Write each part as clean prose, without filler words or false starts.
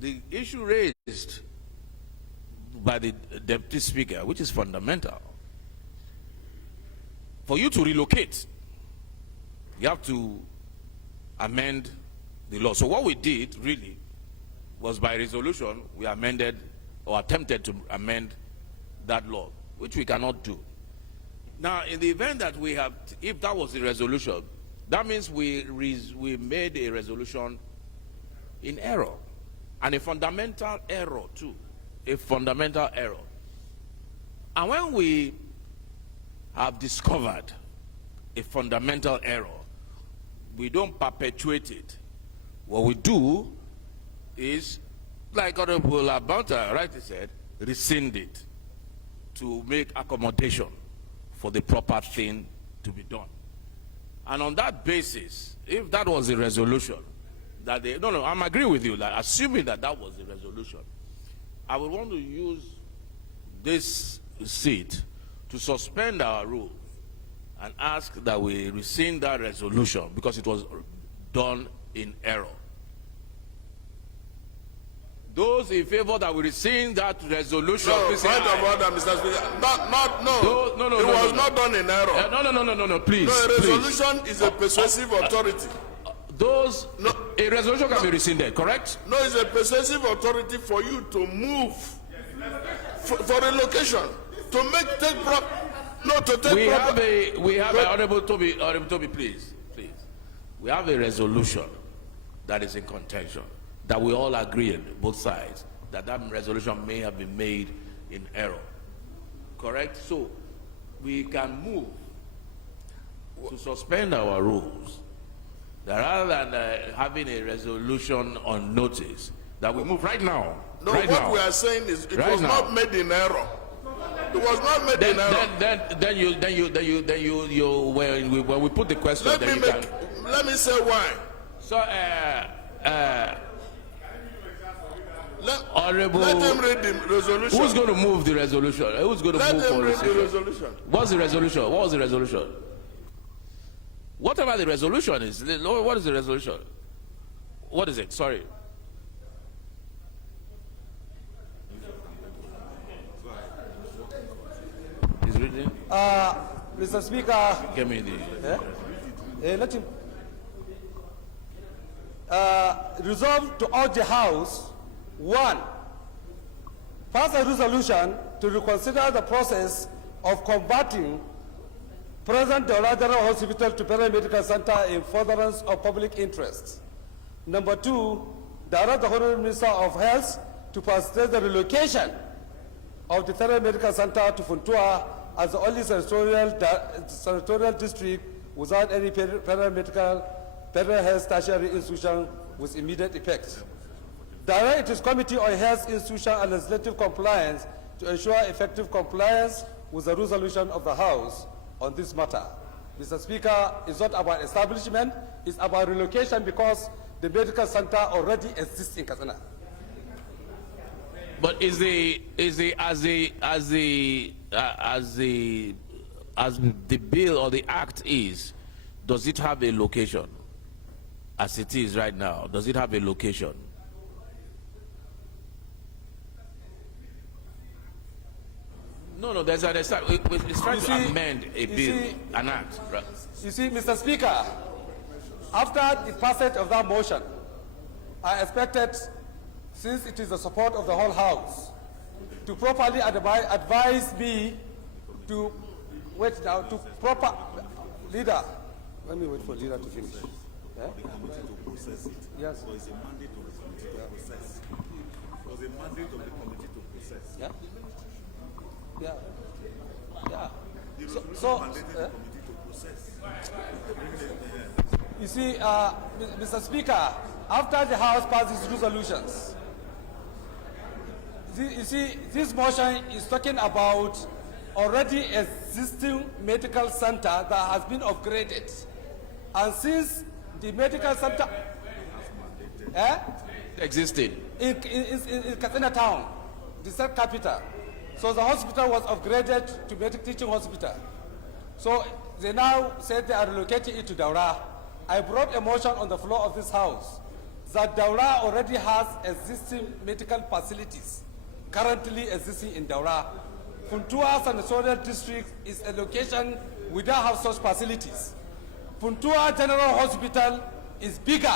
the issue raised by the Deputy Speaker, which is fundamental, for you to relocate, you have to amend the law. So what we did really was by resolution, we amended or attempted to amend that law, which we cannot do. Now, in the event that we have, if that was the resolution, that means we made a resolution in error, and a fundamental error too, a fundamental error. And when we have discovered a fundamental error, we don't perpetuate it. What we do is, like Honorable Abanta rightly said, rescind it to make accommodation for the proper thing to be done. And on that basis, if that was the resolution, that they, no, I'm agreeing with you, that assuming that that was the resolution, I would want to use this seat to suspend our rules and ask that we rescind that resolution because it was done in error. Those in favor that we rescind that resolution. No, point of order, Mr. Speaker. No. It was not done in error. No, please. No, a resolution is a persuasive authority. A resolution can be rescinded, correct? No, it's a persuasive authority for you to move for relocation, to take proper. No, to take proper. We have a Honorable Toby, please. We have a resolution that is in contention, that we all agree on both sides, that resolution may have been made in error. Correct? So we can move to suspend our rules, that rather than having a resolution on notice, that we move right now. No, what we are saying is it was not made in error. It was not made in error. When we put the question, let me say why. So, Honorable, let him read the resolution. Who's going to move the resolution? Who's going to let move him for read the resolution? What's the resolution? What was the resolution? Whatever the resolution is, what is the resolution? What is it? Sorry. He's reading. Mr. Speaker. Give me the. Let him. Resolve to urge the House, 1, pass a resolution to reconsider the process of converting present Daura General Hospital to Paramedical Center in furtherance of public interests. Number 2, direct the Honorable Minister of Health to facilitate the relocation of the Paramedical Center to Funtua as the only senatorial district without any paramedical health tertiary institution with immediate effect. Direct its Committee on Health Institution and Legislative Compliance to ensure effective compliance with the resolution of the House on this matter. Mr. Speaker, it's not about establishment, it's about relocation because the medical center already exists in Katsina. But as the bill or the act is, does it have a location? As it is right now, does it have a location? No, there's an it's trying to amend a bill, an act. Right? You see, Mr. Speaker, after the passage of that motion, I expected, since it is the support of the whole House, to properly advise me to wait now to proper leader. Let me wait for leader to finish. Yeah? The committee to process it. Yes. There is a mandate of the committee to process. There was a mandate of the committee to process. Yeah. Yeah. Yeah. The resolution mandated the committee to process. You see, Mr. Speaker, after the House passes resolutions, you see, this motion is talking about already existing medical center that has been upgraded. And since the medical center existed in Katsina town, the state capital, so the hospital was upgraded to medical teaching hospital. So they now said they are relocating it to Daura. I brought a motion on the floor of this House that Daura already has existing medical facilities currently existing in Daura. Funtua Senatorial District is a location we don't have such facilities. Funtua General Hospital is bigger,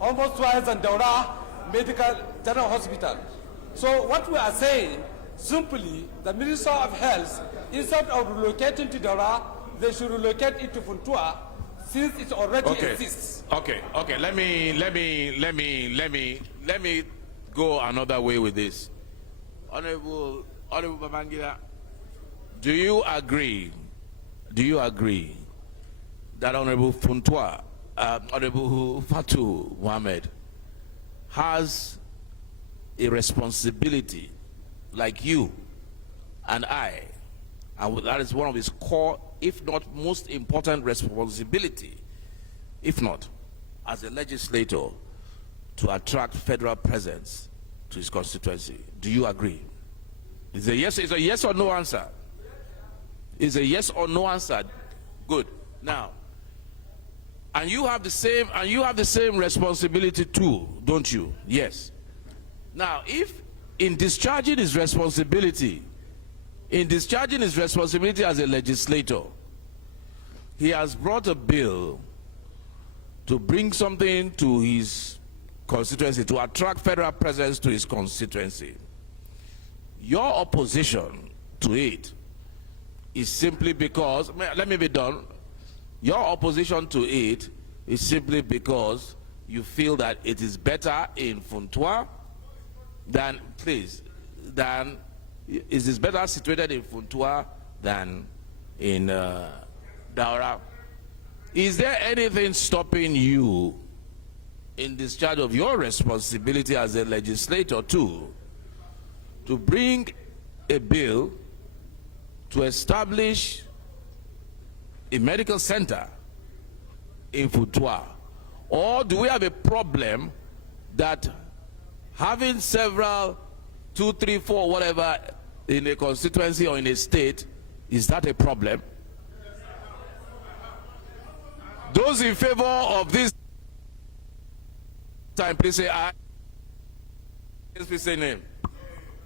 almost twice than Daura Medical General Hospital. So what we are saying, simply, the Minister of Health, instead of relocating to Daura, they should relocate it to Funtua, since it already exists. Okay. Let me go another way with this. Honorable Babangida, do you agree that Honorable Funtua, Honorable Fatu Mohammed, has a responsibility like you and I, and that is one of his core, if not most important responsibility, if not as a legislator, to attract federal presence to his constituency? Do you agree? It's a yes or no answer. It's a yes or no answer. Good. Now, and you have the same responsibility too, don't you? Yes. Now, if in discharging his responsibility as a legislator, he has brought a bill to bring something to his constituency, to attract federal presence to his constituency, your opposition to it is simply because, let me be done, your opposition to it is simply because you feel that it is better in Funtua is this better situated in Funtua than in Daura? Is there anything stopping you in discharge of your responsibility as a legislator to bring a bill to establish a medical center in Funtua? Or do we have a problem that having several, 2, 3, 4, whatever, in a constituency or in a state, is that a problem? Those in favor of this time, please say aye. Please say name.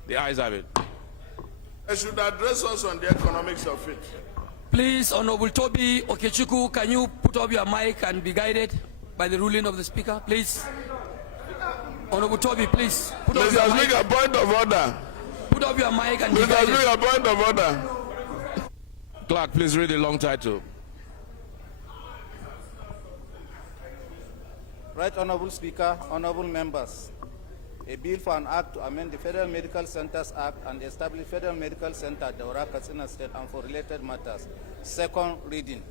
The ayes have it. I should address us on the economics of it. Please, Honorable Toby Okechukwu, can you put up your mic and be guided by the ruling of the Speaker, please? Honorable Toby, please. Put up your mic. A point of order. Put up your mic and be guided. A point of order. Clerk, please read the long title. Right Honorable Speaker, honorable members, a bill for an act to amend the Federal Medical Centers Act and establish Federal Medical Center, Daura, Katsina State, and for related matters. Second reading.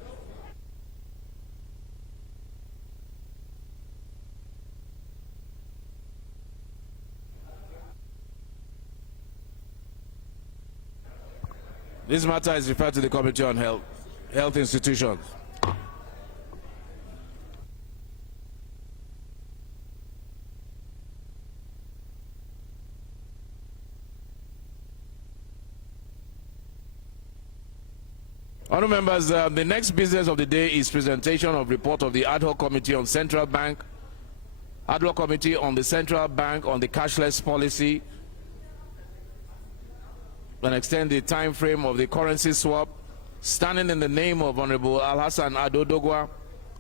This matter is referred to the Committee on Health Institutions. Honourable members, the next business of the day is presentation of report of the Ad hoc Committee on Central Bank, Ad hoc Committee on the Central Bank on the cashless policy, and extend the time frame of the currency swap, standing in the name of Honorable Alhassan Ado-Dogwa.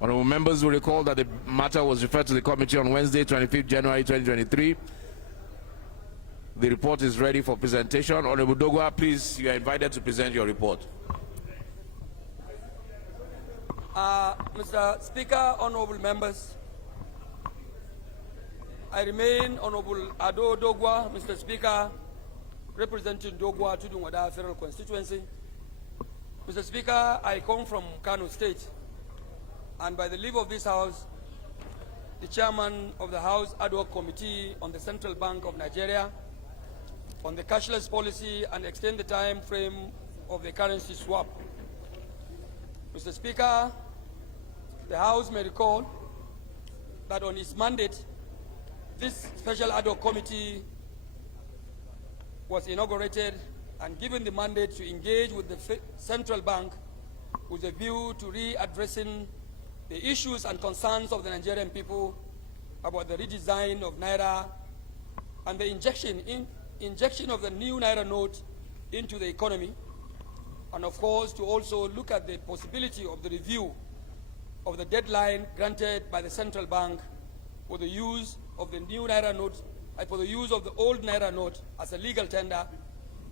Honorable members will recall that the matter was referred to the committee on Wednesday, 25th January 2023. The report is ready for presentation. Honorable Dogwa, please, you are invited to present your report. Mr. Speaker, honorable members, I remain Honorable Ado Dogwa, Mr. Speaker, representing Dogwa Tudunwada Federal Constituency. Mr. Speaker, I come from Kano State, and by the leave of this House, the chairman of the House Ad hoc Committee on the Central Bank of Nigeria on the cashless policy and extend the time frame of the currency swap. Mr. Speaker, the House may recall that on its mandate, this special ad hoc committee was inaugurated and given the mandate to engage with the central bank with a view to readdressing the issues and concerns of the Nigerian people about the redesign of Naira and the injection of the new Naira note into the economy, and of course to also look at the possibility of the review of the deadline granted by the central bank for the use of the new Naira note, for the use of the old Naira note as a legal tender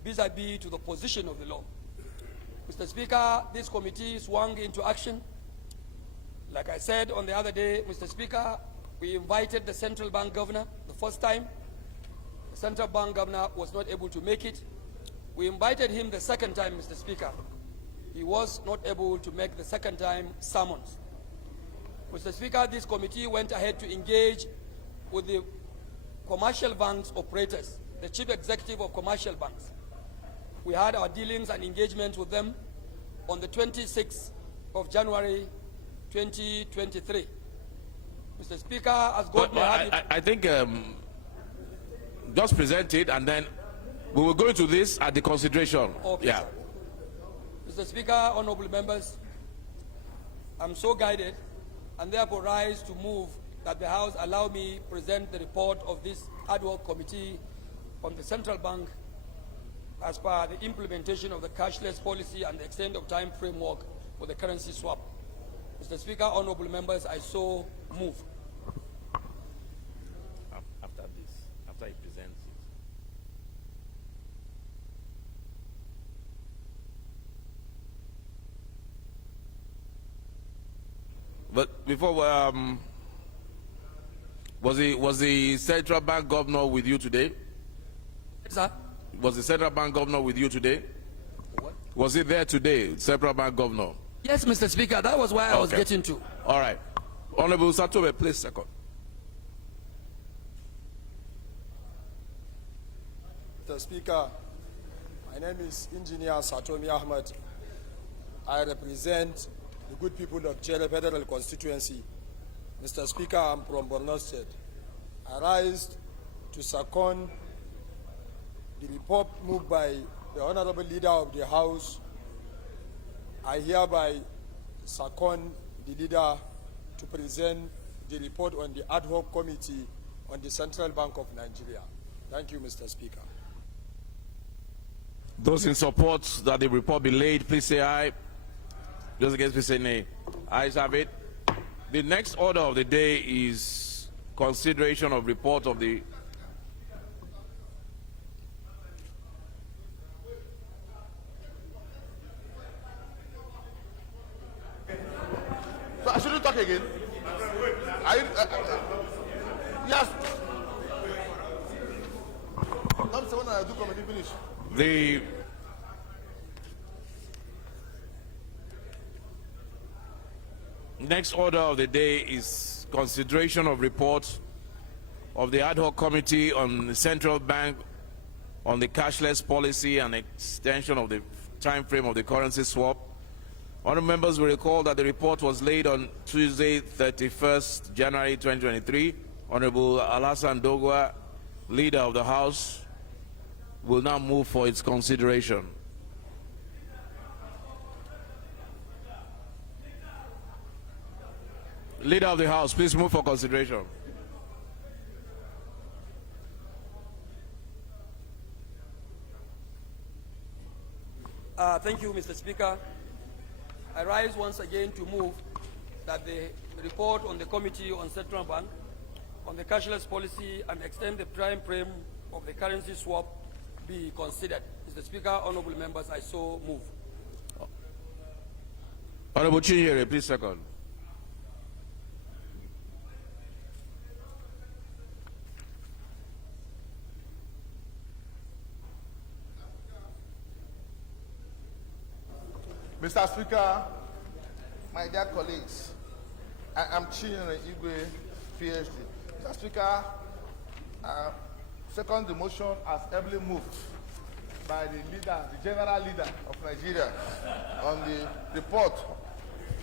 vis-a-vis to the position of the law. Mr. Speaker, this committee swung into action. Like I said on the other day, Mr. Speaker, we invited the central bank governor the first time. The central bank governor was not able to make it. We invited him the second time, Mr. Speaker. He was not able to make the second time summons. Mr. Speaker, this committee went ahead to engage with the commercial banks operators, the chief executive of commercial banks. We had our dealings and engagements with them on the 26th of January 2023. Mr. Speaker, as God may have it. I think just present it and then we will go into this at the consideration. Okay, yeah. Mr. Speaker, honorable members, I'm so guided and therefore rise to move that the House allow me present the report of this ad hoc committee on the central bank as per the implementation of the cashless policy and the extent of time framework for the currency swap. Mr. Speaker, honorable members, I so move. After this, after he presents it. But before, was the central bank governor with you today? Sir? Was the central bank governor with you today? What? Was he there today, central bank governor? Yes, Mr. Speaker, that was why I was getting to. All right. Honorable Satobe, please second. Mr. Speaker, my name is Engineer Satomi Ahmed. I represent the good people of Jere Federal Constituency. Mr. Speaker, I'm from Borno State. I rise to second the report moved by the Honorable Leader of the House. I hereby second the leader to present the report on the ad hoc committee on the Central Bank of Nigeria. Thank you, Mr. Speaker. Those in support that the report be laid, please say aye. Those against, please say nay. Ayes have it. The next order of the day is consideration of report of the So I shouldn't talk again. Yes. Come say when I do comedy finish. The next order of the day is consideration of report of the ad hoc committee on the central bank on the cashless policy and extension of the time frame of the currency swap. Honourable members will recall that the report was laid on Tuesday, 31st January 2023. Honourable Alasan Dogwa, Leader of the House, will now move for its consideration. Leader of the House, please move for consideration. Thank you, Mr. Speaker. I rise once again to move that the report on the Committee on Central Bank on the cashless policy and extend the time frame of the currency swap be considered. Mr. Speaker, honorable members, I so move. Honorable Njenje, please second. Mr. Speaker, my dear colleagues, I am Njenje, PhD. Mr. Speaker, second the motion as heavily moved by the leader, the general leader of Nigeria on the report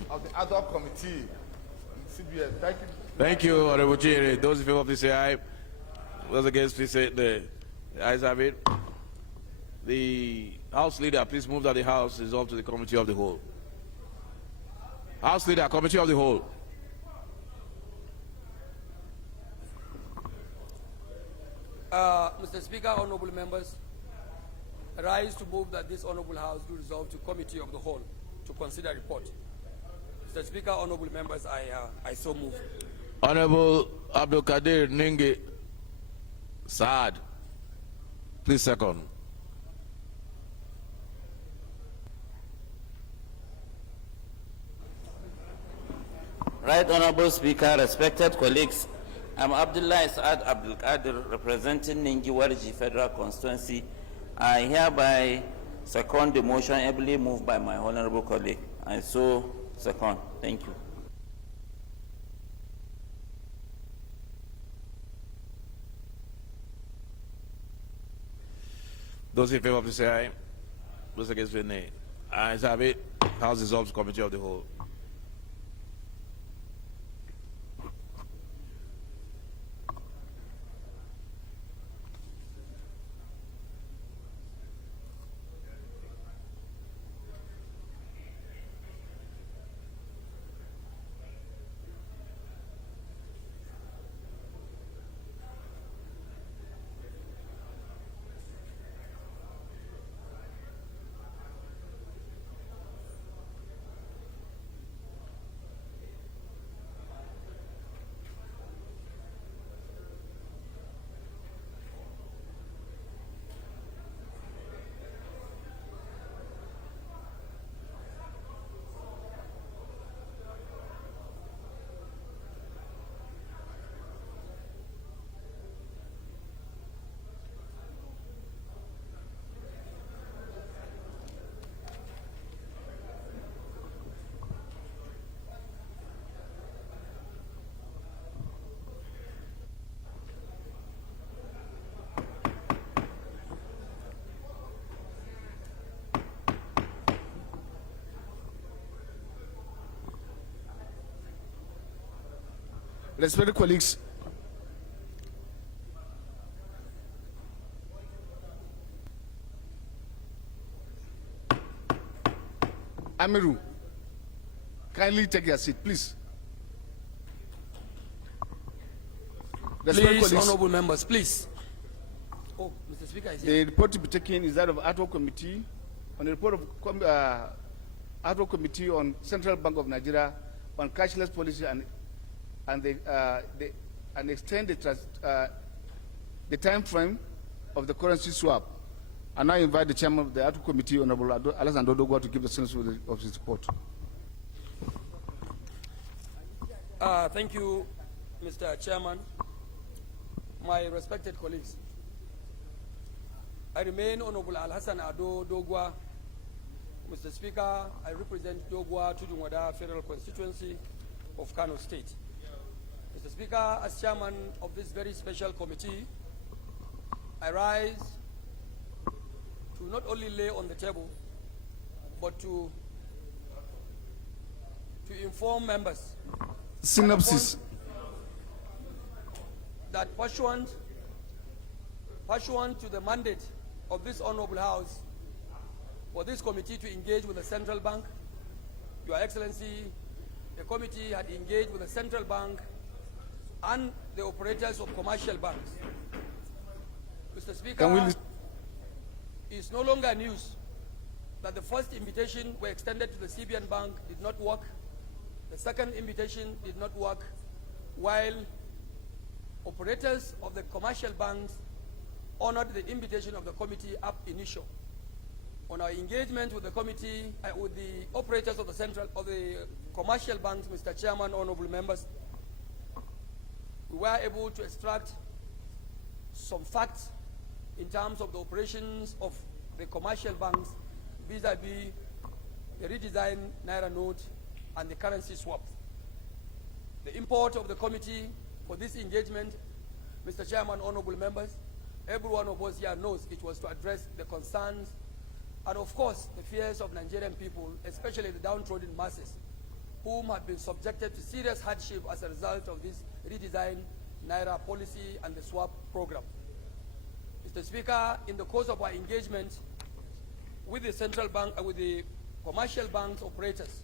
of the ad hoc committee in CBN. Thank you. Thank you, Honorable Njenje. Those in favor, please say aye. Those against, please say the ayes have it. The House Leader, please move that the House resolve to the Committee of the Whole. House Leader, Committee of the Whole. Mr. Speaker, honorable members, I rise to move that this honorable House do resolve to Committee of the Whole to consider report. Mr. Speaker, honorable members, I so move. Honorable Abdul Kadir Ningi Saad, please second. Right Honorable Speaker, respected colleagues, I'm Abdullah Saad Abdul Qadir, representing Ningi Warji Federal Constituency. I hereby second the motion ably moved by my honorable colleague. I so second. Thank you. Those in favor, please say aye. Those against, say nay. Ayes have it. House dissolves Committee of the Whole. Respected colleagues, Amiru, kindly take your seat, please. Please, honorable members, please. Oh, Mr. Speaker is here. The report to be taken is that of Ad hoc Committee on the report of Ad hoc Committee on Central Bank of Nigeria on cashless policy and extend the time frame of the currency swap. I now invite the chairman of the Ad hoc Committee, Honorable Alassane Dodogwa, to give the sense of his report. Thank you, Mr. Chairman. My respected colleagues, I remain Honorable Alhassan Ado Dogwa. Mr. Speaker, I represent Dogwa Tudunwada Federal Constituency of Kano State. Mr. Speaker, as chairman of this very special committee, I rise to not only lay on the table, but to inform members Synopsis. that pursuant to the mandate of this honorable House for this committee to engage with the central bank, Your Excellency, the committee had engaged with the central bank and the operators of commercial banks. Mr. Speaker, it's no longer news that the first invitation we extended to the CBN Bank did not work. The second invitation did not work, while operators of the commercial banks honored the invitation of the committee ab initio. On our engagement with the committee, with the operators of the commercial banks, Mr. Chairman, honorable members, we were able to extract some facts in terms of the operations of the commercial banks vis-a-vis the redesigned Naira note and the currency swap. The import of the committee for this engagement, Mr. Chairman, honorable members, every one of us here knows it was to address the concerns and, of course, the fears of Nigerian people, especially the downtrodden masses, whom have been subjected to serious hardship as a result of this redesigned Naira policy and the swap program. Mr. Speaker, in the course of our engagement with the central bank and with the commercial banks operators,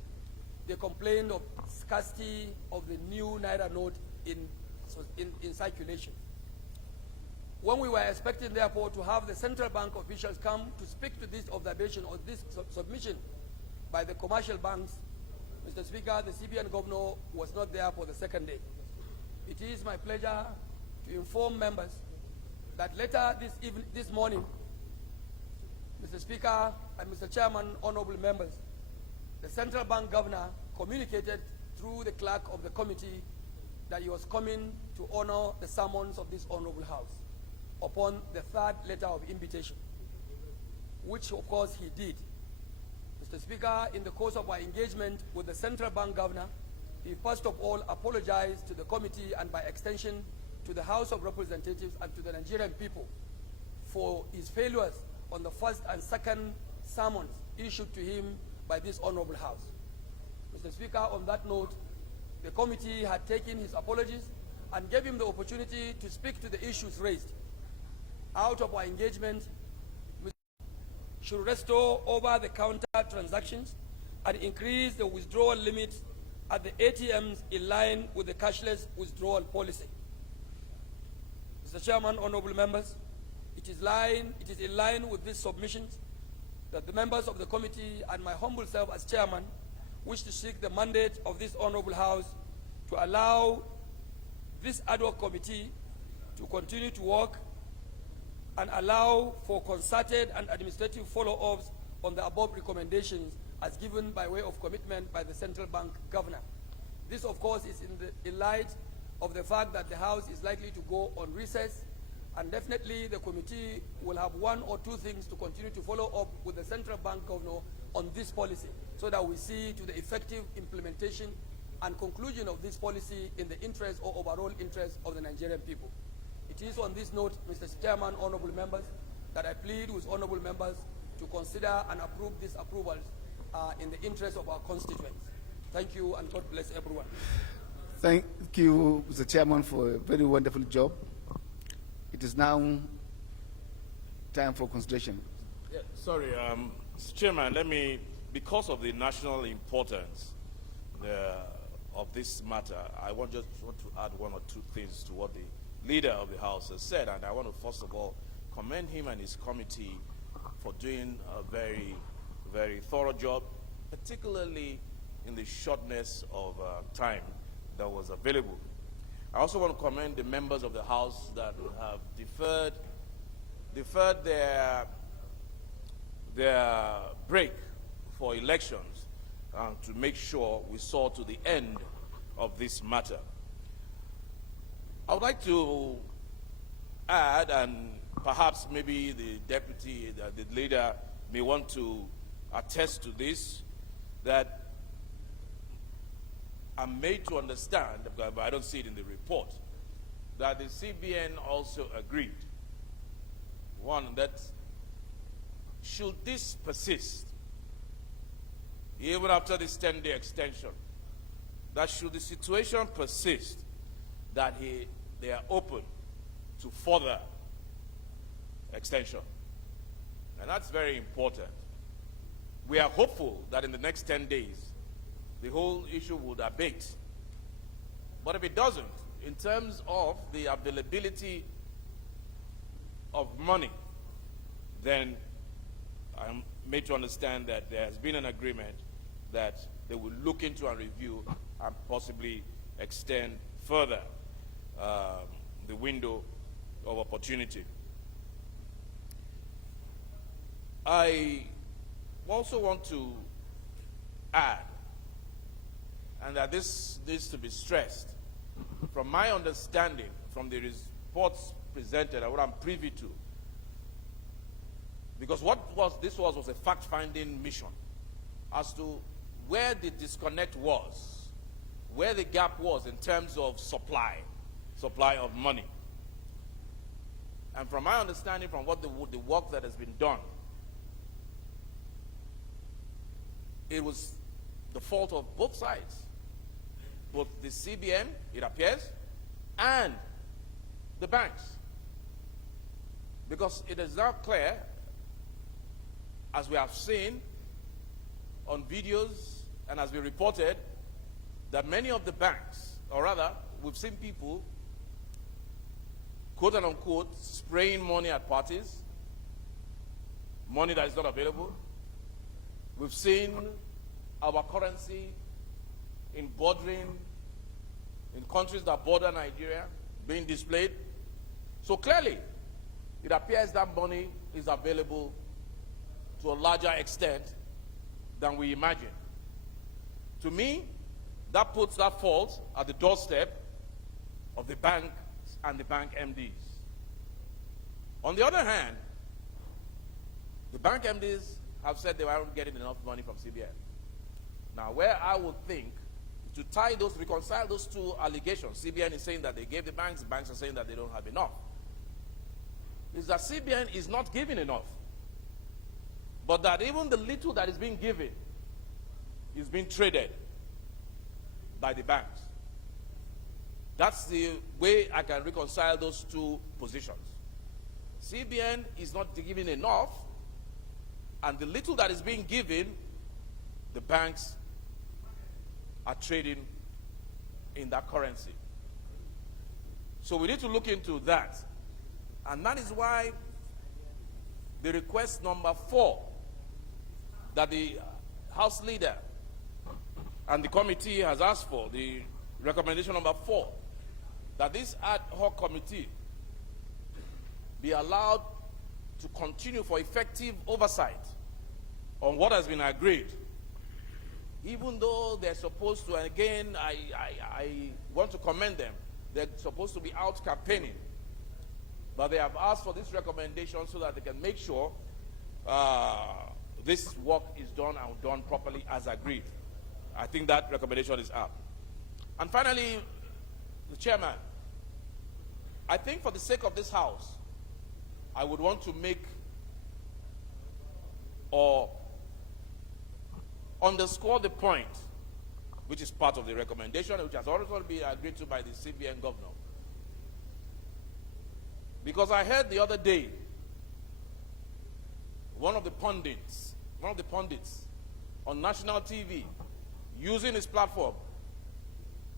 they complained of scarcity of the new Naira note in circulation. when we were expecting, therefore, to have the central bank officials come to speak to this observation or this submission by the commercial banks, Mr. Speaker, the CBN governor was not there for the second day. It is my pleasure to inform members that later this morning, Mr. Speaker and Mr. Chairman, honorable members, the central bank governor communicated through the clerk of the committee that he was coming to honor the summons of this honorable house upon the third letter of invitation, which of course he did. Mr. Speaker, in the course of our engagement with the central bank governor, he first of all apologized to the committee and by extension to the House of Representatives and to the Nigerian people for his failures on the first and second summons issued to him by this honorable house. Mr. Speaker, on that note, the committee had taken his apologies and gave him the opportunity to speak to the issues raised. Out of our engagement, should restore over-the-counter transactions and increase the withdrawal limit at the ATMs in line with the cashless withdrawal policy. Mr. Chairman, honorable members, it is in line with these submissions that the members of the committee and my humble self as chairman wish to seek the mandate of this honorable house to allow this ad hoc committee to continue to work and allow for concerted and administrative follow-ups on the above recommendations as given by way of commitment by the central bank governor. This, of course, is in light of the fact that the House is likely to go on recess, and definitely the committee will have one or two things to continue to follow up with the central bank governor on this policy so that we see to the effective implementation and conclusion of this policy in the interest or overall interest of the Nigerian people. It is on this note, Mr. Chairman, honorable members, that I plead with honorable members to consider and approve these approvals in the interest of our constituents. Thank you, and God bless everyone. Thank you, Mr. Chairman, for a very wonderful job. It is now time for consideration. Yeah, sorry, Mr. Chairman, let me, because of the national importance of this matter, I just want to add one or two things to what the leader of the House has said, and I want to first of all commend him and his committee for doing a very, very thorough job, particularly in the shortness of time that was available. I also want to commend the members of the House that have deferred their break for elections to make sure we saw to the end of this matter. I would like to add, and perhaps maybe the deputy, the leader may want to attest to this, that I'm made to understand, but I don't see it in the report, that the CBN also agreed, one, that should this persist, even after this 10-day extension, that should the situation persist, that they are open to further extension. And that's very important. We are hopeful that in the next 10 days, the whole issue would abate. But if it doesn't, in terms of the availability of money, then I'm made to understand that there has been an agreement that they will look into and review and possibly extend further the window of opportunity. I also want to add, and that this needs to be stressed, from my understanding, from the reports presented and what I'm privy to, because this was a fact-finding mission as to where the disconnect was, where the gap was in terms of supply of money. And from my understanding, from what the work that has been done, it was the fault of both sides, both the CBN, it appears, and the banks. Because it is now clear, as we have seen on videos and as we reported, that many of the banks, or rather, we've seen people quote and unquote, spraying money at parties, money that is not available. We've seen our currency in countries that border Nigeria being displayed. So clearly, it appears that money is available to a larger extent than we imagine. To me, that puts that fault at the doorstep of the banks and the bank MDs. On the other hand, the bank MDs have said they weren't getting enough money from CBN. Now, where I would think to reconcile those two allegations, CBN is saying that they gave the banks are saying that they don't have enough, is that CBN is not giving enough, but that even the little that is being given is being traded by the banks. That's the way I can reconcile those two positions. CBN is not giving enough, and the little that is being given, the banks are trading in that currency. So we need to look into that. And that is why the request number 4 that the House leader and the committee has asked for, the recommendation number 4, that this ad hoc committee be allowed to continue for effective oversight on what has been agreed. Even though they're supposed to, and again, I want to commend them, they're supposed to be out campaigning. But they have asked for this recommendation so that they can make sure this work is done and done properly as agreed. I think that recommendation is up. And finally, the chairman, I think for the sake of this House, I would want to make or underscore the point, which is part of the recommendation, which has also been agreed to by the CBN governor. Because I heard the other day one of the pundits on national TV using his platform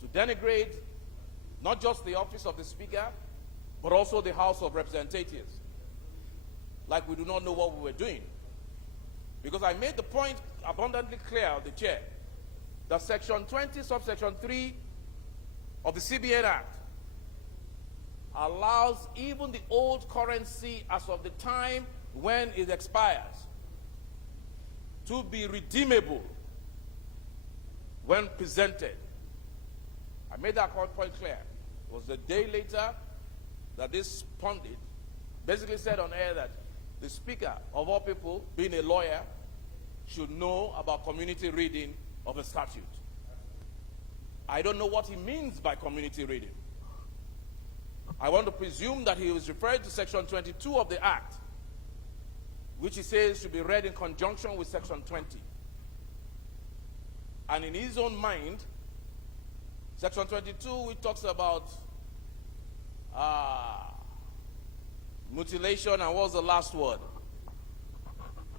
to denigrate not just the office of the Speaker, but also the House of Representatives, like we do not know what we were doing. Because I made the point abundantly clear of the chair that Section 20, subsection 3 of the CBN Act allows even the old currency as of the time when it expires to be redeemable when presented. I made that point clear. It was a day later that this pundit basically said on air that the Speaker, of all people, being a lawyer, should know about community reading of a statute. I don't know what he means by community reading. I want to presume that he was referring to Section 22 of the Act, which he says should be read in conjunction with Section 20. And in his own mind, Section 22, which talks about mutilation, and what was the last word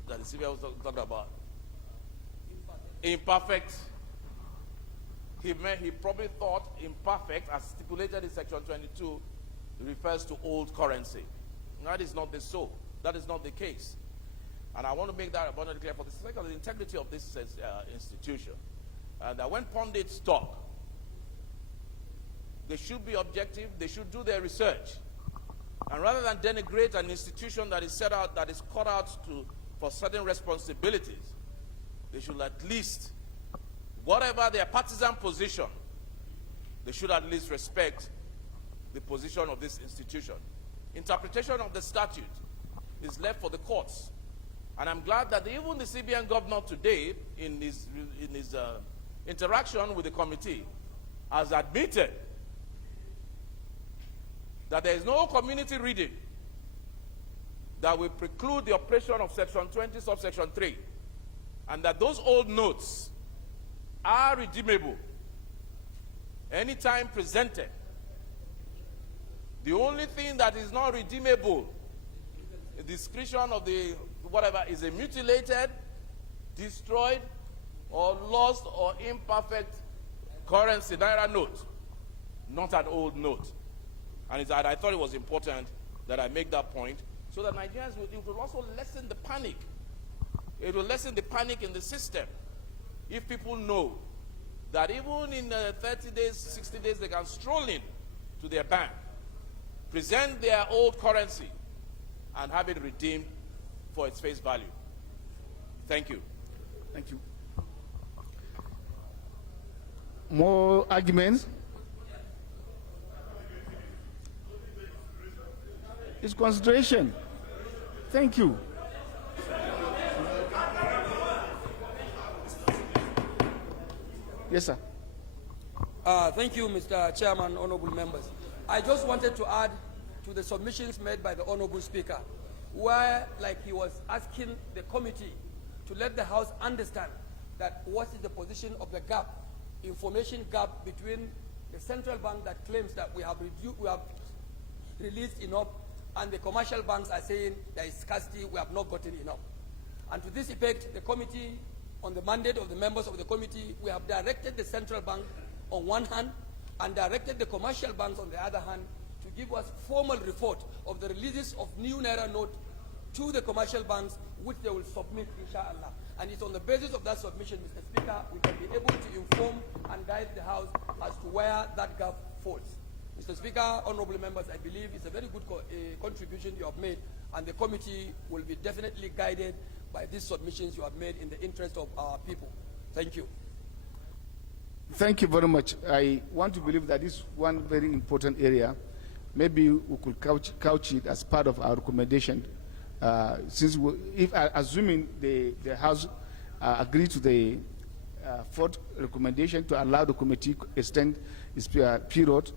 that the CBN was talking about? Imperfect. He probably thought imperfect, as stipulated in Section 22, refers to old currency. That is not so. That is not the case. And I want to make that abundantly clear for the sake of the integrity of this institution. That when pundits talk, they should be objective, they should do their research. And rather than denigrate an institution that is set out, that is cut out for certain responsibilities, they should at least, whatever their partisan position, they should at least respect the position of this institution. Interpretation of the statute is left for the courts. And I'm glad that even the CBN governor today, in his interaction with the committee, has admitted that there is no community reading that will preclude the operation of Section 20, subsection 3, and that those old notes are redeemable anytime presented. The only thing that is not redeemable, the discretion of the whatever, is a mutilated, destroyed, or lost, or imperfect currency, naira note, not an old note. And I thought it was important that I make that point so that Nigerians will also lessen the panic. It will lessen the panic in the system. If people know that even in 30 days, 60 days, they can stroll in to their bank, present their old currency, and have it redeemed for its face value. Thank you. Thank you. More arguments? It's consideration. Thank you. Yes, sir. Thank you, Mr. Chairman, honorable members. I just wanted to add to the submissions made by the honorable speaker, where like he was asking the committee to let the House understand that what is the position of the gap, information gap between the central bank that claims that we have released enough, and the commercial banks are saying there is scarcity, we have not gotten enough. And to this effect, the committee, on the mandate of the members of the committee, we have directed the central bank on one hand and directed the commercial banks on the other hand to give us formal report of the releases of new Naira note to the commercial banks, which they will submit, inshallah. And it's on the basis of that submission, Mr. Speaker, we can be able to inform and guide the House as to where that gap falls. Mr. Speaker, honorable members, I believe it's a very good contribution you have made, and the committee will be definitely guided by these submissions you have made in the interest of our people. Thank you. Thank you very much. I want to believe that this is one very important area. Maybe we could couch it as part of our recommendation. Assuming the House agreed to the fourth recommendation to allow the committee to extend its period,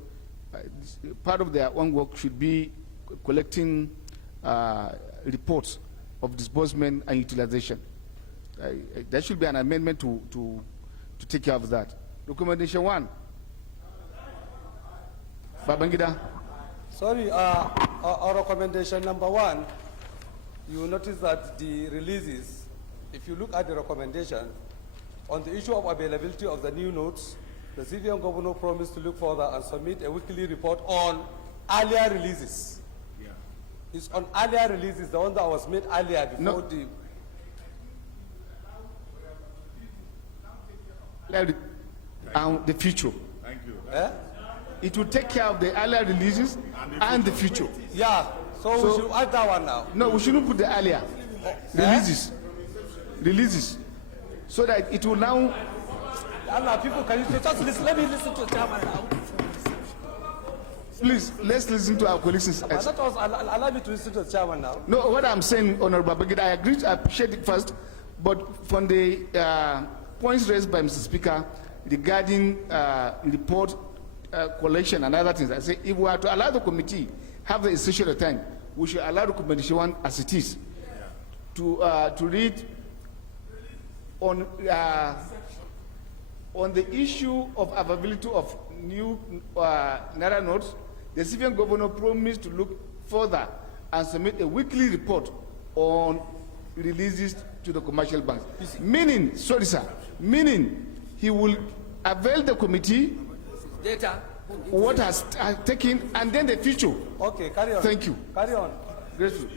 part of their own work should be collecting reports of disbursement and utilization. There should be an amendment to take care of that. Recommendation 1. Babangida. Sorry, our recommendation number 1, you notice that the releases, if you look at the recommendation, on the issue of availability of the new notes, the CBN governor promised to look further and submit a weekly report on earlier releases. Yeah. It's on earlier releases, the one that was made earlier before the future. Thank you. It will take care of the earlier releases and the future. Yeah, so we should add that one now. No, we shouldn't put the earlier releases. Releases. So that it will now. Allah, people, can you just listen? Let me listen to the chairman now. Please, let's listen to our colleagues. Allow me to listen to the chairman now. No, what I'm saying, Honorable Babangida, I agree, I appreciate it first, but from the points raised by Mr. Speaker regarding report collection and other things, I say if we are to allow the committee have the institution of time, we should allow the recommendation 1 as it is to read on the issue of availability of new Naira notes. The civilian governor promised to look further and submit a weekly report on releases to the commercial banks. Meaning, sorry sir, meaning he will avail the committee data what has taken and then the future. Okay, carry on. Thank you. Carry on. Grateful.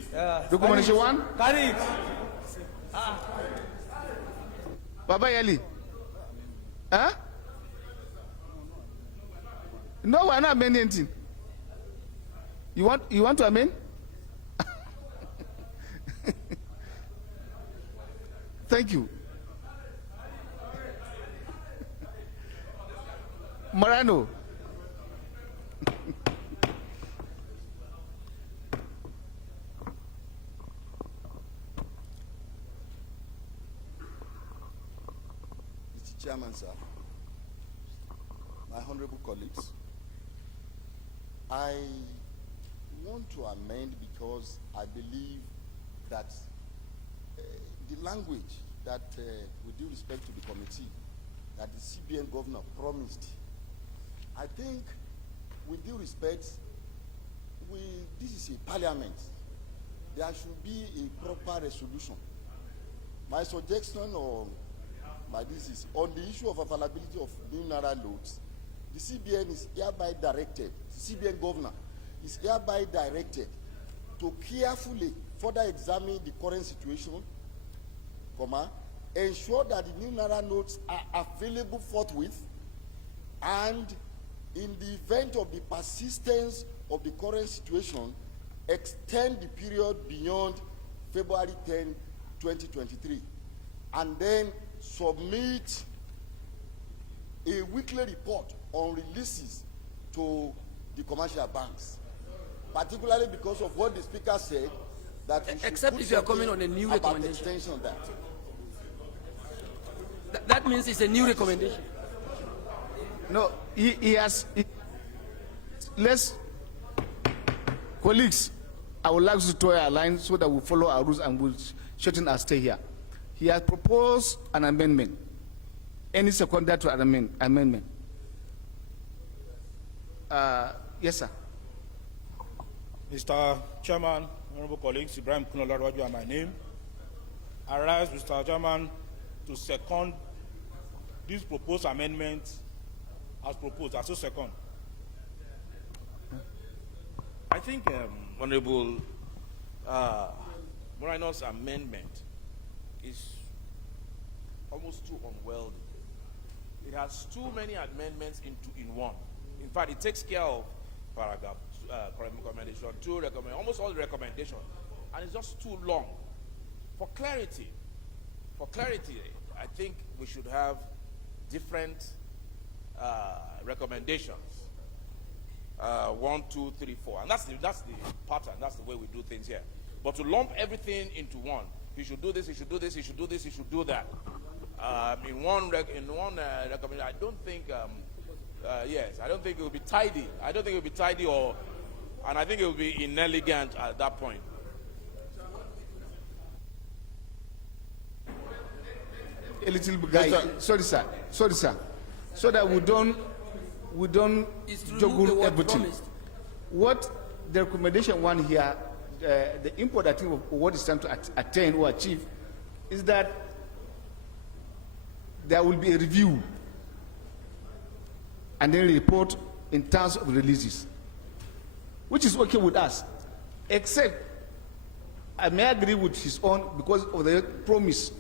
Recommendation 1. Carry it. Baba Yali. Huh? No, we're not amending anything. You want to amend? Thank you. Morano. Mr. Chairman, sir, my honorable colleagues, I want to amend because I believe that the language that, with due respect to the committee, that the CBN governor promised, I think, with due respect, this is a parliament. There should be a proper resolution. My suggestion this is on the issue of availability of new Naira notes. The CBN is hereby directed, the CBN governor, is hereby directed to carefully further examine the current situation, ensure that the new Naira notes are available forthwith, and in the event of the persistence of the current situation, extend the period beyond February 10, 2023, and then submit a weekly report on releases to the commercial banks, particularly because of what the speaker said, that we should except if you are coming on a new recommendation. Extension of that. That means it's a new recommendation. No, he has. Let's, colleagues, I would like to draw a line so that we follow our rules and we'll shorten our stay here. He has proposed an amendment. Any seconder to an amendment? Yes, sir. Mr. Chairman, honorable colleagues, Ibrahim Kunolarwaju are my name. I rise, Mr. Chairman, to second this proposed amendment as proposed. As a second. I think Honorable Moreno's amendment is almost too unwieldy. It has too many amendments in one. In fact, it takes care of paragraph recommendation, almost all the recommendations, and it's just too long. For clarity, I think we should have different recommendations. 1, 2, 3, 4, and that's the pattern. That's the way we do things here. But to lump everything into one, you should do this, you should do this, you should do this, you should do that. In one recommendation, I don't think. Yes, I don't think it will be tidy. I don't think it will be tidy, and I think it will be inelegant at that point. A little bit, sorry, sir. So that we don't juggle everything. Promised. What the recommendation one here, the important thing of what is trying to attain or achieve, is that there will be a review and then a report in terms of releases, which is okay with us, except I may agree with his own because of the promise.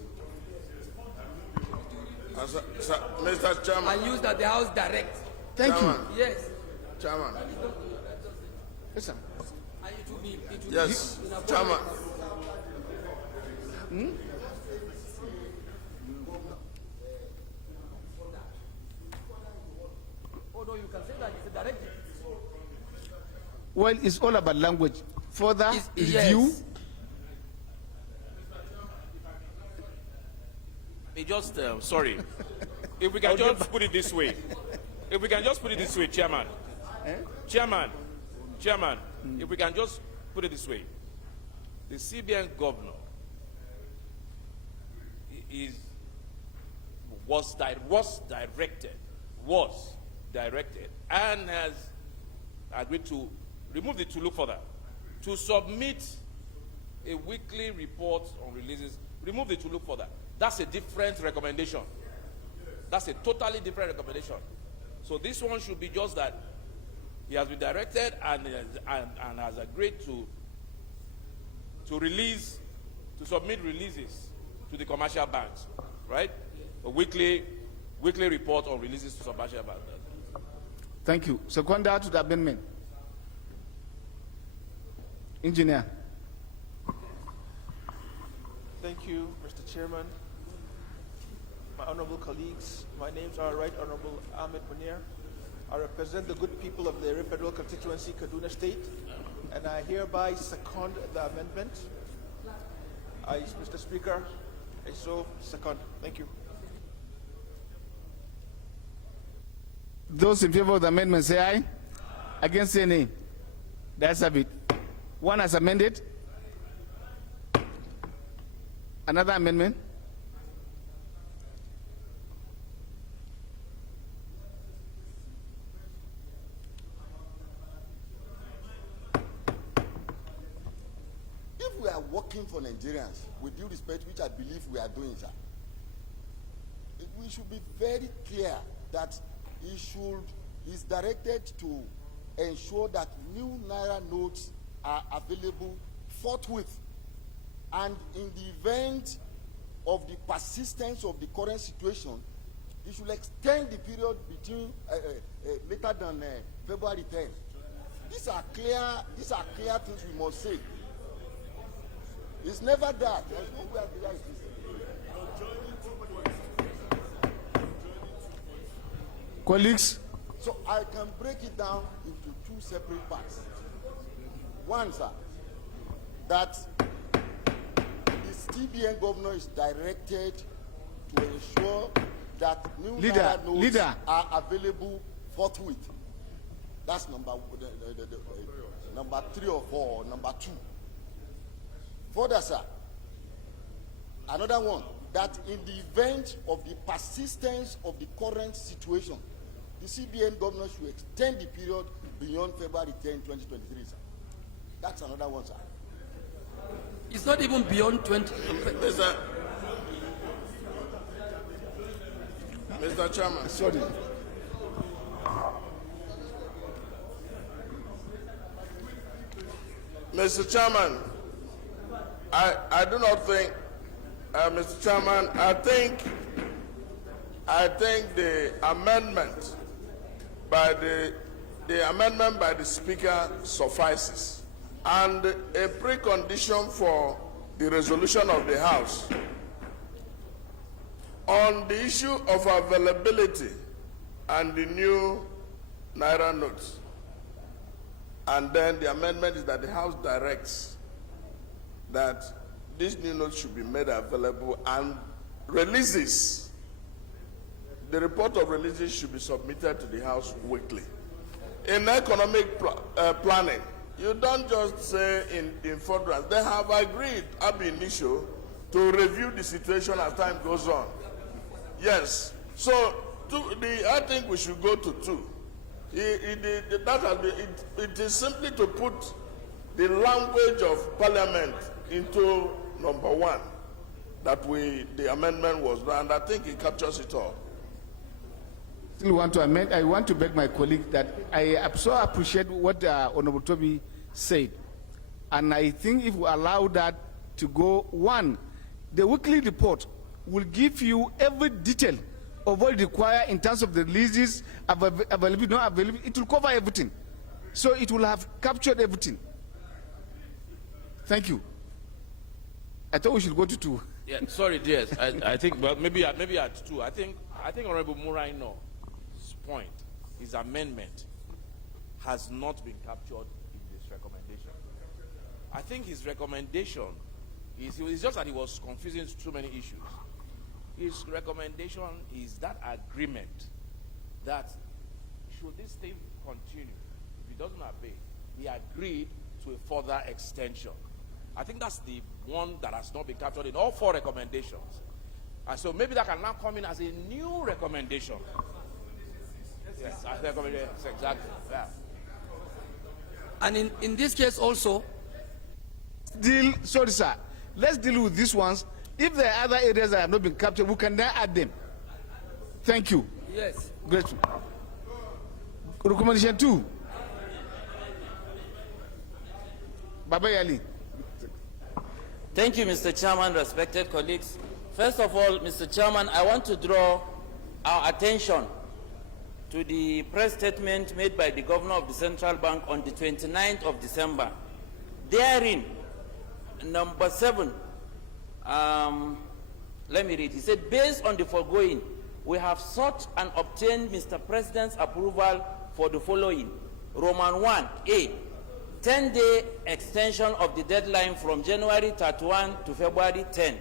Sir, Mr. Chairman. And use that the House direct. Thank Chairman. you. Yes. Chairman. Yes, sir. And it will be Yes, Chairman. Although you can say that it's a directive. Well, it's all about language. Further review. Yes. Just sorry, if we can just put it this way, if we can just put it this way, Chairman, Chairman, if we can just put it this way, the CBN governor was directed and has agreed to remove the to look further, to submit a weekly report on releases, remove the to look further. That's a different recommendation. That's a totally different recommendation. So this one should be just that he has been directed and has agreed to submit releases to the commercial banks, right? A weekly report on releases to commercial banks. Thank you. Seconder to the amendment. Engineer. Thank you, Mr. Chairman. My honorable colleagues, my names are Right Honorable Ahmed Munir. I represent the good people of the Federal Constituency, Kaduna State, and I hereby second the amendment. Mr. Speaker, I so second. Thank you. Those in favor of the amendment say aye. Against say nay. That's a bit. One has amended. Another amendment. If we are working for Nigerians, with due respect, which I believe we are doing, sir, we should be very clear that he's directed to ensure that new Naira notes are available forthwith. And in the event of the persistence of the current situation, it should extend the period between later than February 10th. These are clear things we must say. It's never that. There's no way to write this. Colleagues. So I can break it down into two separate parts. One, sir, that the CBN governor is directed to ensure that new Naira notes are available forthwith. That's number 3 or 4, number 2. Further, sir, another one, that in the event of the persistence of the current situation, the CBN governor should extend the period beyond February 10, 2023, sir. That's another one, sir. It's not even beyond 20. Mr. Chairman. Sorry. Mr. Chairman, I do not think, Mr. Chairman, I think the amendment by the Speaker suffices, and a precondition for the resolution of the House on the issue of availability and the new Naira notes. And then the amendment is that the House directs that these new notes should be made available, and releases, the report of releases should be submitted to the House weekly. In economic planning, you don't just say in furtherance. They have agreed ab initio to review the situation as time goes on. Yes. So I think we should go to 2. It is simply to put the language of Parliament into number 1 that the amendment was done, and I think it captures it all. Still want to amend. I want to beg my colleague that I so appreciate what Honorable Toby said, and I think if we allow that to go, 1, the weekly report will give you every detail of what you require in terms of the releases, availability, not availability. It will cover everything, so it will have captured everything. Thank you. I thought we should go to 2. Yeah, sorry, dears. I think, well, maybe at 2. I think Honorable Muraino's point, his amendment, has not been captured in this recommendation. I think his recommendation is just that he was confusing too many issues. His recommendation is that agreement that should this thing continue, if it doesn't obey, he agreed to a further extension. I think that's the one that has not been captured in all 4 recommendations. And so maybe that can now come in as a new recommendation. Yes, as a recommendation, exactly. Yeah. And in this case also, sorry, sir. Let's deal with these ones. If there are other areas that have not been captured, we can then add them. Thank you. Yes. Grateful. Recommendation 2. Baba Yali. Thank you, Mr. Chairman, respected colleagues. First of all, Mr. Chairman, I want to draw our attention to the press statement made by the Governor of the Central Bank on the 29th of December. Therein, number 7, let me read. He said, based on the foregoing, we have sought and obtained Mr. President's approval for the following. Roman 1A, 10-day extension of the deadline from January 31 to February 10.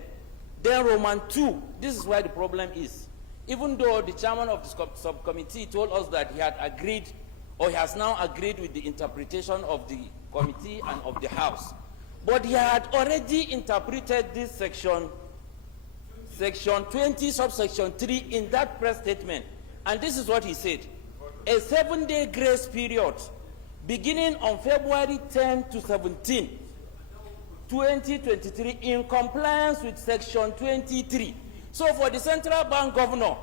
Then Roman 2, this is where the problem is. Even though the chairman of the subcommittee told us that he had agreed, or he has now agreed with the interpretation of the committee and of the House, but he had already interpreted this section 20, subsection 3 in that press statement. And this is what he said. A 7-day grace period beginning on February 10 to 17, 2023, in compliance with section 23. So for the central bank governor,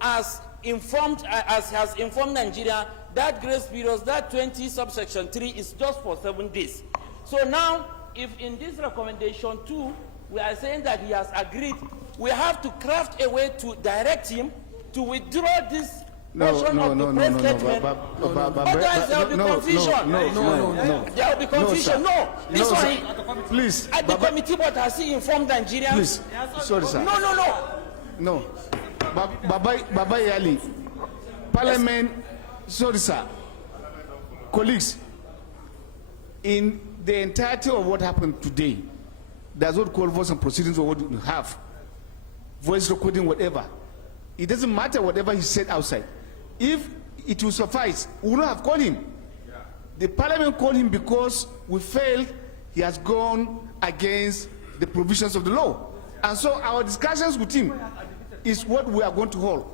as has informed Nigeria that grace period, that 20 subsection 3 is just for 7 days. So now, if in this recommendation 2, we are saying that he has agreed, we have to craft a way to direct him to withdraw this portion of the press statement. Otherwise there will be confusion. There will be confusion. No, this one, please. At the committee, but has he informed Nigerians? Please, sorry, sir. No. Baba Yali, Parliament, sorry, sir. Colleagues, in the entirety of what happened today, there's what call for some proceedings or what you have, voice recording, whatever. It doesn't matter whatever he said outside. If it will suffice, we would not have called him. The Parliament called him because we felt he has gone against the provisions of the law. And so our discussions with him is what we are going to hold.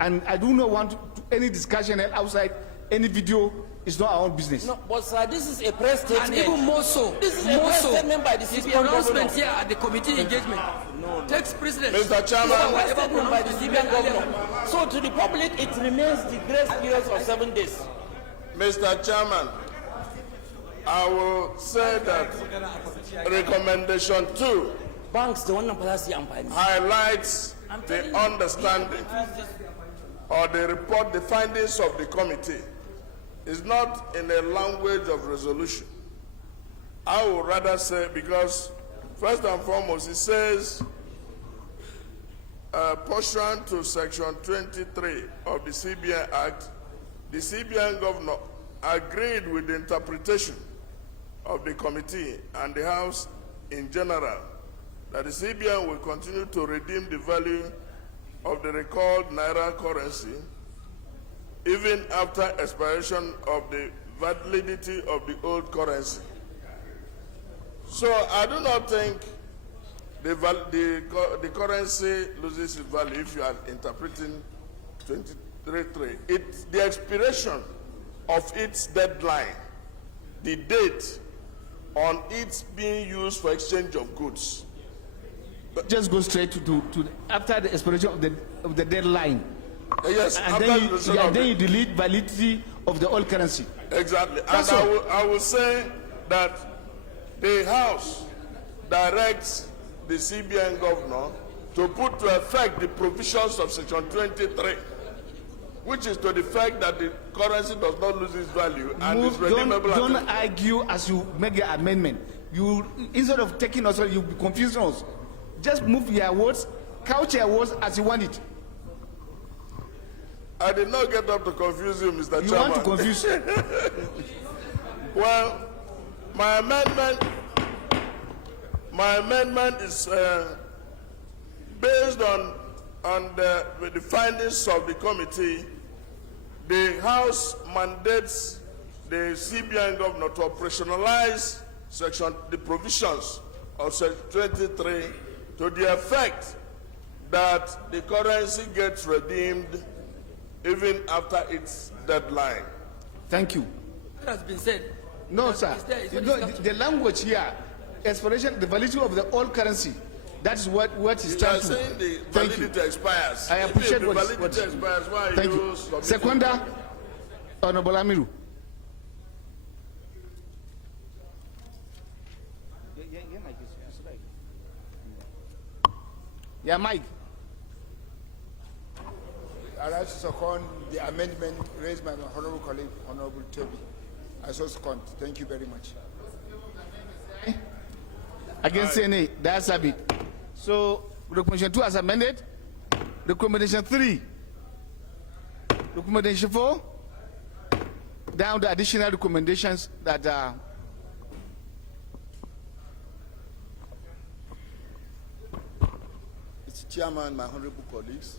And I do not want any discussion held outside, any video. Is not our own business. No, but sir, this is a press statement. And even more so. This is a press statement by the his CBN pronouncement governor. here at the committee engagement takes precedence. Mr. Chairman, Press statement by the CBN governor. So to the public, it remains the grace period of 7 days. Mr. Chairman, I will say that recommendation 2 Banks, the one amfani. highlights the understanding or the report, the findings of the committee is not in a language of resolution. I would rather say, because first and foremost, it says, pursuant to section 23 of the CBN Act, the CBN governor agreed with the interpretation of the committee and the House in general that the CBN will continue to redeem the value of the recalled Naira currency even after expiration of the validity of the old currency. So I do not think the currency loses its value if you are interpreting 23.3. It's the expiration of its deadline, the date on its being used for exchange of goods. Just go straight to after the expiration of the deadline. Yes, and then you delete validity of the old currency. Exactly. And I will say that the House directs the CBN governor to put to effect the provisions of section 23, which is to the fact that the currency does not lose its value and is redeemable. Don't argue as you make the amendment. You, instead of taking us, you confuse us. Just move your words, couch your words as you want it. I did not get up to confuse you, Mr. Chairman. You want to confuse? Well, my amendment is based on the findings of the committee. The House mandates the CBN governor to operationalize the provisions of section 23 to the effect that the currency gets redeemed even after its deadline. Thank you. That has been said. No, sir. The language here, expiration, the validity of the old currency, that is what is trying to. You are saying the validity expires. I appreciate what the validity expires. Why thank you. Seconder, Honorable Amiru. Yeah, Mike. I'd like to second the amendment raised by my honorable colleague, Honorable Toby. I so second. Thank you very much. Against any, that's a bit. So, recommendation 2 as amended. Recommendation 3. Recommendation 4. Down the additional recommendations that are. Mr. Chairman, my honorable colleagues,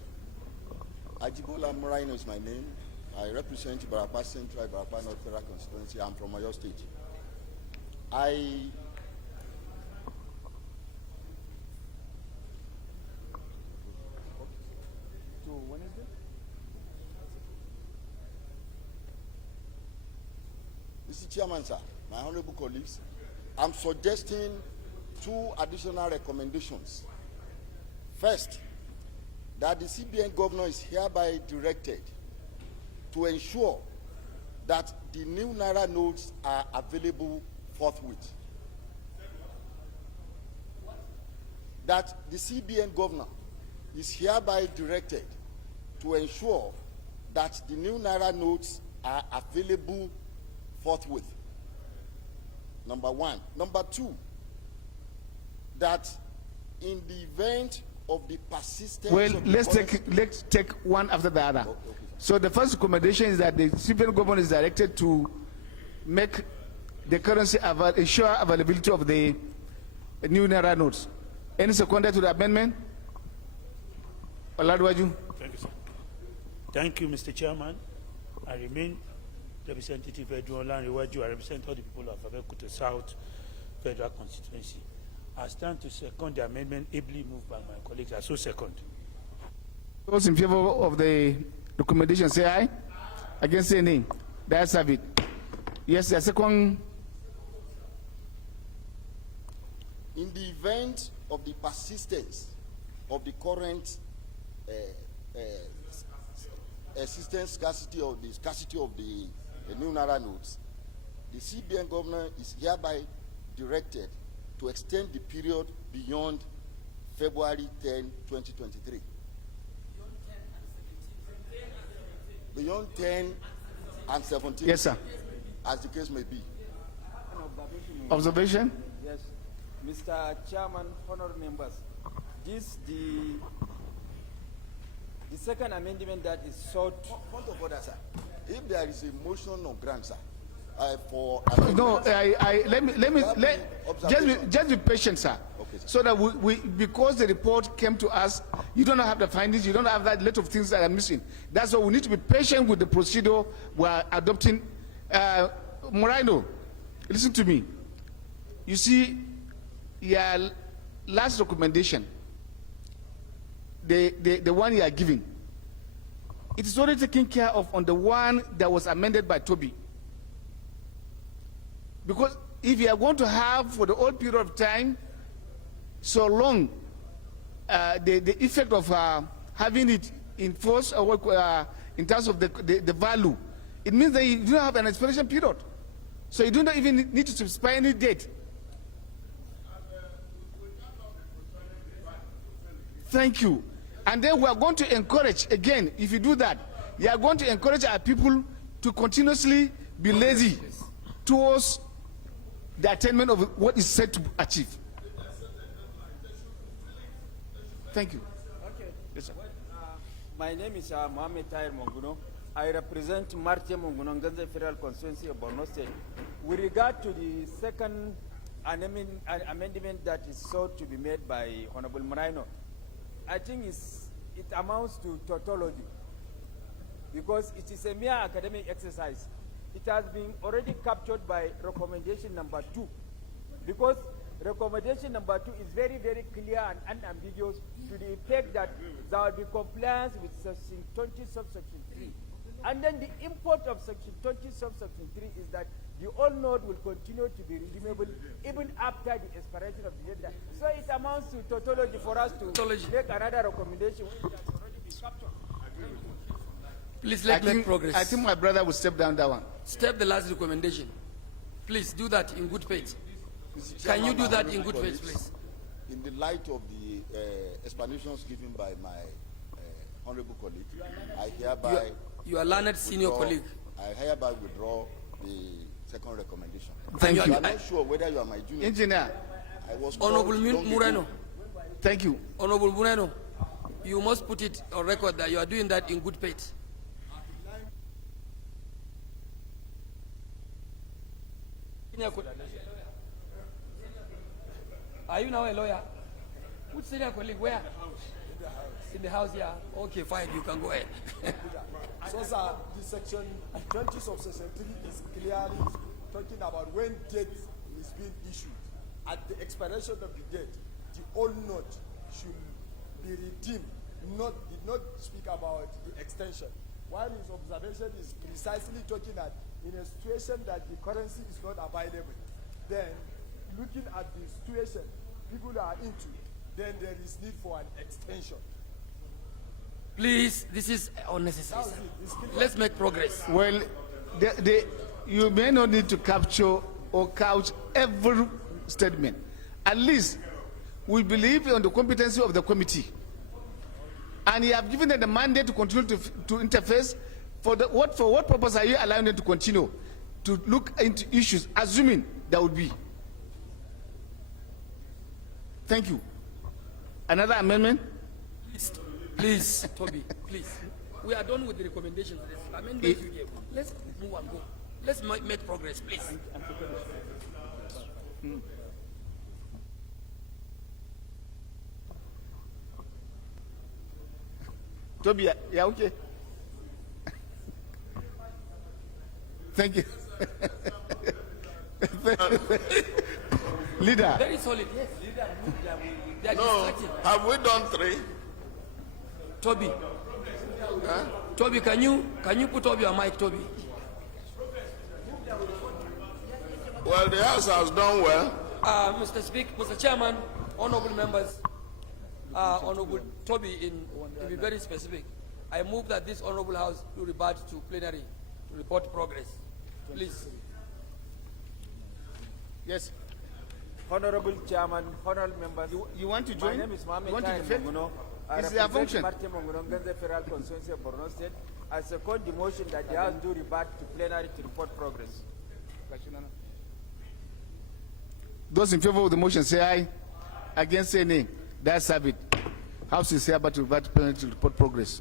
Ajibola Morino is my name. I represent Ibarapa Central, Ibarapa North Federal Constituency. I'm from Oyo State. Mr. Chairman, sir, my honorable colleagues, I'm suggesting 2 additional recommendations. First, that the CBN governor is hereby directed to ensure that the new Naira notes are available forthwith. That the CBN governor is hereby directed to ensure that the new Naira notes are available forthwith. Number one. Number two, that in the event of the persistence Well, of the let's take one after the other. Okay. So the first recommendation is that the CBN government is directed to make the currency ensure availability of the new Naira notes. Any seconder to the amendment? Oladuwaju. Thank you, sir. Thank you, Mr. Chairman. I remain Representative Edwin Olanrewaju. I represent all the people of Abeokuta South Federal Constituency. I stand to second the amendment ably moved by my colleagues. I so second. Those in favor of the recommendation say aye. Against say nay. The ayes have it. Yes, the second. In the event of the persistence of the current scarcity of the new Naira notes, the CBN governor is hereby directed to extend the period beyond February 10, 2023. Beyond 10 and 17. Yes, sir. As the case may be. Observation? Yes. Mr. Chairman, honourable members, this the second amendment that is sought. Point of order, sir. If there is a motion on ground, sir, for no, just be patient, sir. Okay, sir. So that because the report came to us, you don't have the findings, you don't have that lot of things that are missing. That's why we need to be patient with the procedure we are adopting. Moreno, listen to me. You see, your last recommendation, the one you are giving, it is already taken care of on the one that was amended by Toby. Because if you are going to have for the whole period of time, so long, the effect of having it in force in terms of the value, it means that you don't have an expiration period. So you do not even need to specify any date. Thank you. And then we are going to encourage, again, if you do that, you are going to encourage our people to continuously be lazy towards the attainment of what is said to achieve. Thank you. Okay. Yes, sir. My name is Mohamed Tahir Monguno. I represent Marte Monguno, Njenje Federal Constituency of Borno State. With regard to the second amendment that is sought to be made by Honorable Moreno, I think it amounts to tautology because it is a mere academic exercise. It has been already captured by recommendation number 2 because recommendation number 2 is very, very clear and unambiguous to the effect that there will be compliance with section 20 subsection 3. And then the import of section 20 subsection 3 is that the old note will continue to be redeemable even after the expiration of the deadline. So it amounts to tautology for us to make another recommendation which has already been captured. Please let's make progress. I think my brother will step down that one. Step the last recommendation. Please do that in good faith. Can you do that in good faith, please? In the light of the explanations given by my honorable colleague, I hereby you are learned senior colleague. I hereby withdraw the second recommendation. Thank you. I'm not sure whether you are my junior. Engineer. I was Honorable Moreno. Thank you. Honorable Moreno, you must put it on record that you are doing that in good faith. Are you now a lawyer? Which senior colleague? Where? In the house, yeah. Okay, fine. You can go ahead. So, sir, the section 20 of section 3 is clearly talking about when debt is being issued. At the expiration of the debt, the old note should be redeemed. Did not speak about the extension. While his observation is precisely talking that in a situation that the currency is not available, then looking at the situation people are into, then there is need for an extension. Please, this is unnecessary. Let's make progress. Well, you may not need to capture or couch every statement. At least we believe on the competency of the committee. And you have given them the mandate to continue to interface. For what purpose are you allowing them to continue to look into issues, assuming there would be? Thank you. Another amendment? Please, Toby, please. We are done with the recommendations. Amendment you gave. Let's move and go. Let's make progress, please. Toby, yeah, okay. Thank you. Leader. Very solid, yes. Leader, they are No, distracting. have we done 3? Toby. Huh? Toby, can you put up your mic, Toby? Well, the House has done well. Mr. Chairman, honorable members, Honorable Toby, to be very specific, I move that this honorable House to revert to plenary to report progress. Please. Yes. Honorable Chairman, honorable members. You want to join? My name is Mohamed You want to Tahir defend? Monguno. I It's their represent function. Martin Monguno, Njenje Federal Constituency of Borno State. I second the motion that the House do revert to plenary to report progress. Those in favor of the motion say aye. Against say nay. That's have it. House is hereby to revert to plenary to report progress.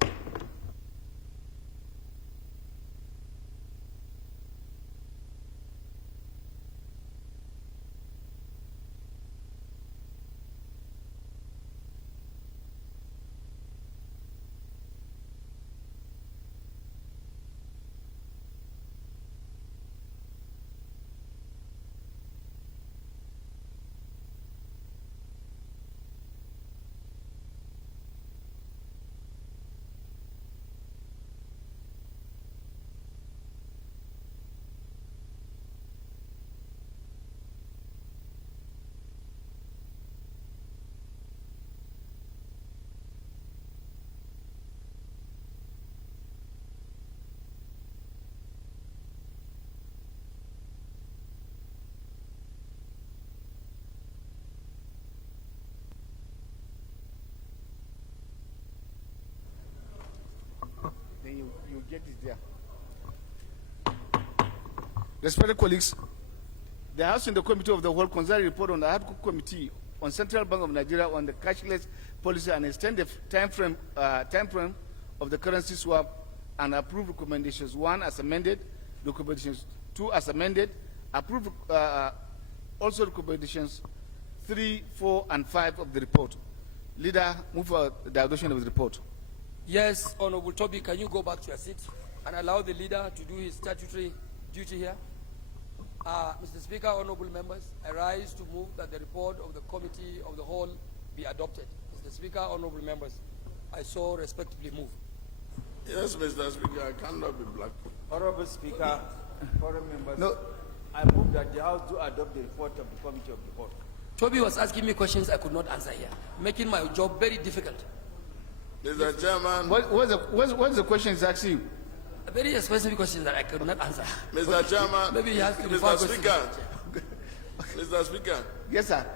Then you get it there. Respected colleagues, the House and the Committee of the Whole concerned report on the ad hoc committee on Central Bank of Nigeria on the cashless policy and extend the time frame of the currency swap and approve recommendations 1 as amended, recommendations 2 as amended, approve also recommendations 3, 4, and 5 of the report. Leader, move for the adoption of the report. Yes, Honorable Toby, can you go back to your seat and allow the leader to do his statutory duty here? Mr. Speaker, honorable members, I rise to move that the report of the Committee of the Whole be adopted. Mr. Speaker, honorable members, I so respectfully move. Yes, Mr. Speaker, I cannot be black. Honorable Speaker, foreign members, No. I move that the House do adopt the report of the Committee of the Whole. Toby was asking me questions I could not answer here, making my job very difficult. Mr. Chairman. What's the question he's asking you? A very specific question that I could not answer. Mr. Chairman. Maybe he has to Mr. Speaker. Mr. Speaker. Yes, sir.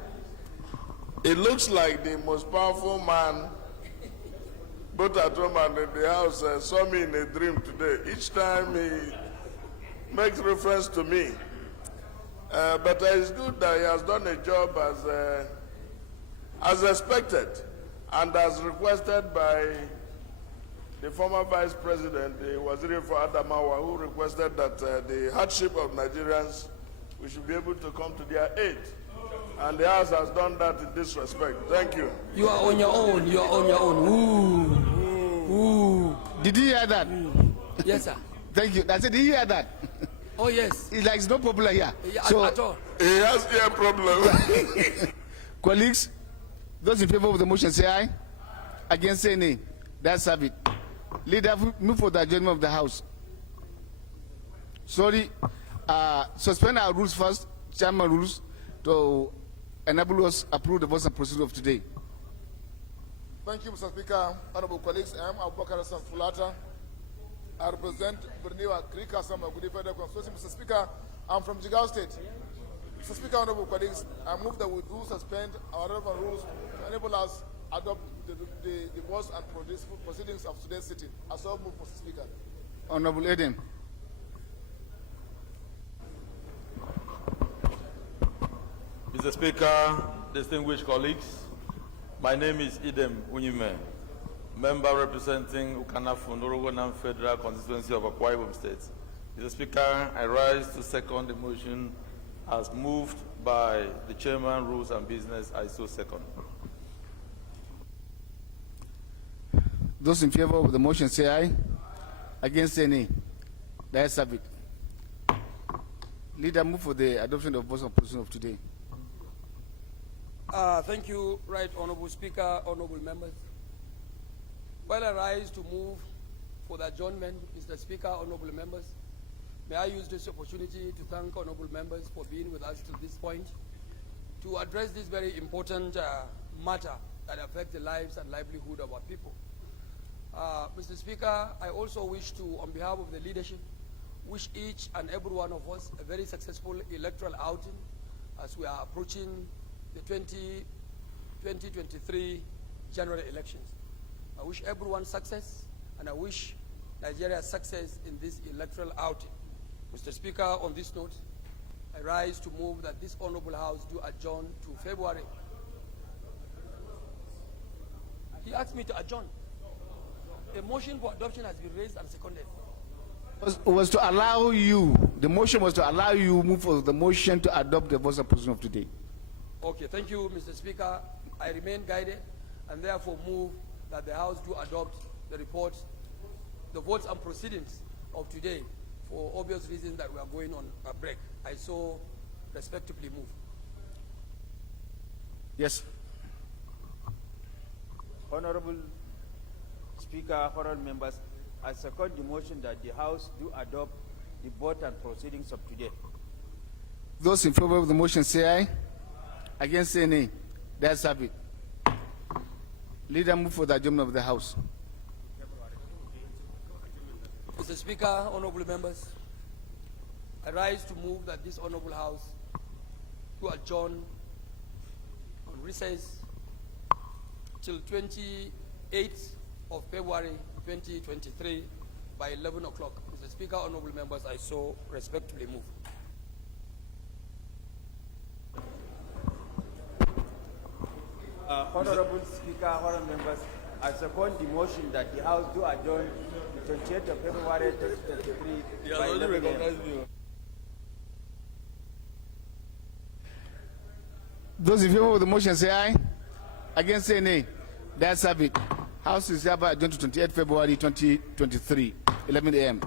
It looks like the most powerful man, both at home and in the house, saw me in a dream today. Each time he makes reference to me. But it's good that he has done a job as expected and as requested by the former Vice President, Waziri for Adamawa, who requested that the hardship of Nigerians, we should be able to come to their aid. And the House has done that in this respect. Thank you. You are on your own. You are on your own. Ooh. Ooh. Did you hear that? Yes, sir. Thank you. I said, did you hear that? Oh, yes. It's like it's not popular here. Yeah, So, at all. He has ear problem. colleagues, those in favor of the motion say aye. Against say nay. That's have it. Leader, move for the adjournment of the House. Sorry, suspend our rules first, chairman rules, to enable us approve the votes and procedure of today. Thank you, Mr. Speaker. Honorable colleagues, I am Abubakar Hassan Fulata, I represent Berniwa Krika Samagudi Federal Constituency. Mr. Speaker, I'm from Jigawa State. Mr. Speaker, honorable colleagues, I move that we do suspend our relevant rules to enable us adopt the votes and proceedings of today's sitting. I so move, Mr. Speaker. Honorable Eden. Mr. Speaker, distinguished colleagues, my name is Idem Unyime, member representing Ukanafu Norogonam Federal Constituency of Akwa Ibom State. Mr. Speaker, I rise to second the motion as moved by the Chairman, Rules and Business. I so second. Those in favor of the motion say aye. Against say nay. The ayes have it. Leader, move for the adoption of votes on proceeding of today. Thank you, Right Honorable Speaker, honorable members. While I rise to move for the adjournment, Mr. Speaker, honorable members, may I use this opportunity to thank honorable members for being with us to this point to address this very important matter that affects the lives and livelihood of our people. Mr. Speaker, I also wish to, on behalf of the leadership, wish each and every one of us a very successful electoral outing as we are approaching the 2023 general elections. I wish everyone success, and I wish Nigeria success in this electoral outing. Mr. Speaker, on this note, I rise to move that this honorable House do adjourn to February. He asked me to adjourn. A motion for adoption has been raised and seconded. Was to allow you, the motion was to allow you move for the motion to adopt the votes on proceeding of today. Okay, thank you, Mr. Speaker. I remain guided and therefore move that the House do adopt the report, the votes and proceedings of today for obvious reasons that we are going on a break. I so respectively move. Yes. Honorable Speaker, honorable members, I second the motion that the House do adopt the vote and proceedings of today. Those in favor of the motion say aye. Against say nay. The ayes have it. Leader, move for the adjournment of the House. Mr. Speaker, honorable members, I rise to move that this honorable House to adjourn on recess till 28th of February 2023 by 11 o'clock. Mr. Speaker, honorable members, I so respectfully move. Honorable Speaker, honorable members, I second the motion that the House do adjourn the 28th of February 2023 by 11 a.m. Those in favor of the motion say aye. Against say nay. The ayes have it. House is hereby adjourned to 28th February 2023, 11 a.m.